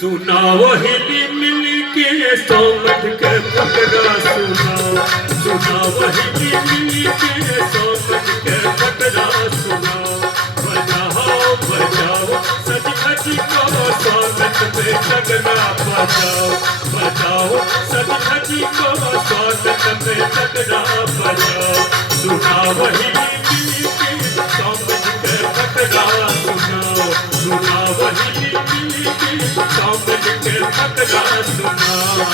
सुनाओ हिली मिली के सोमठ के पकड़ा सुनाओ, सुनाओ हिली मिली के सोमठ के पकड़ा सुनाओ। बजाओ बजाओ सज धज को स्वागत में तगड़ा बजाओ, बजाओ सज धज को स्वागत में तगड़ा बजाओ। सुनाओ हिली मिली के सोमठ के पकड़ा सुनाओ, सुनाओ हिली मिली के सोमठ के पकड़ा सुनाओ।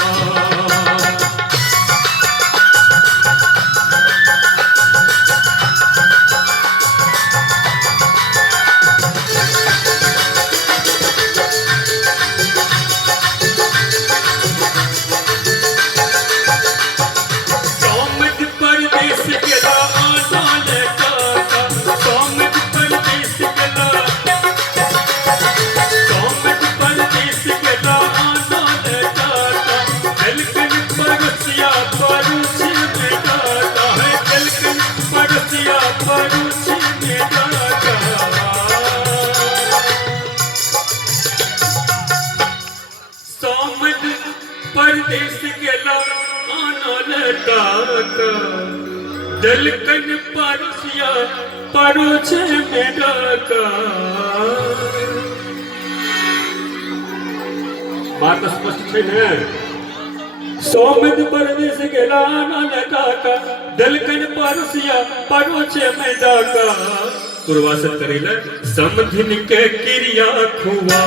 परदेस गेला आनल काका, दलकन परसिया परोछे में डाका। बात स्पष्ट है न? सोमद परदेस गेला आनल काका, दलकन परसिया परोछे में डाका। पूर्वासत करेला समधिन के क्रिया खुआ,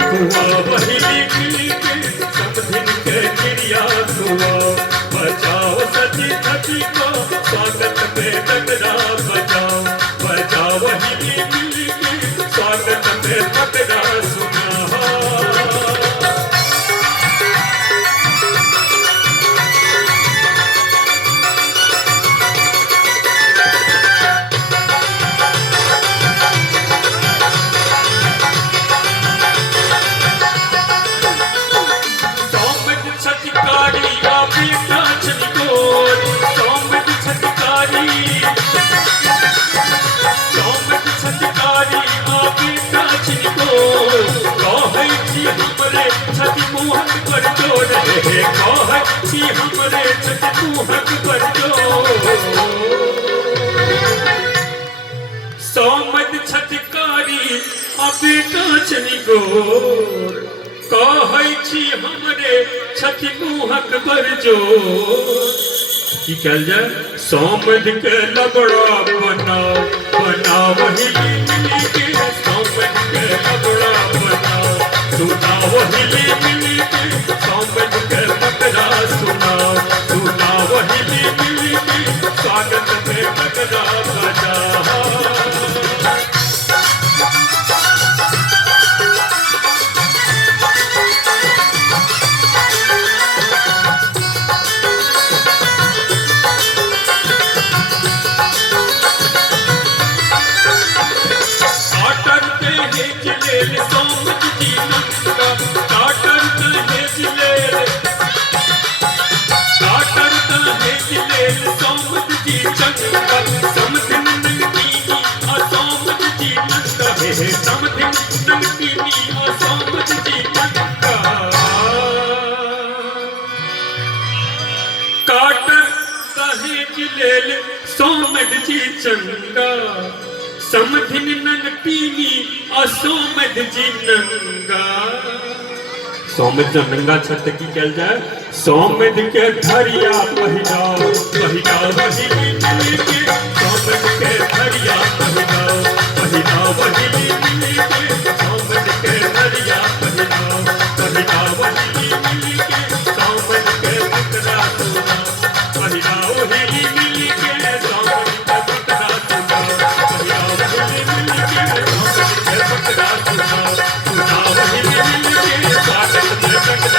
खुआ वही मिली के समधिन के क्रिया खुआ। बजाओ सजी धजी को स्वागत में तगड़ा बजाओ, बजाओ वही मिली के स्वागत में तगड़ा सुनाओ। हमरे छठी मुहक पर जोड़ रहे, कहती हमरे छठी मुहक पर जोड़। सोमद छठकारी अबे काचनी गोर, कहती हमरे छठी मुहक पर जोड़। की कहल जाए सोमद के लबड़ा बनाओ, बनाओ हिली मिली के सोमद के लबड़ा बनाओ। सुनाओ हिली मिली के सोमठ के पकड़ा सुनाओ, सुनाओ हिली मिली के स्वागत में पकड़ा बजाओ। सोमठ जी नंगा काटर कहे जिलेल, काटर कहे जिलेल सोमठ जी चंगा। समधिन नंगीनी सोमठ जी नंगा है, समधिन नंगीनी सोमठ जी नंगा। काटर कहे जिलेल सोमठ जी चंगा, समधिन नंगीनी सोमठ जी नंगा। सोमठ जो नंगा छठ की कहल जाए, सोमठ के धरिया पहिराओ, पहिराओ वही मिली के सोमठ के धरिया पहिराओ, पहिराओ वही मिली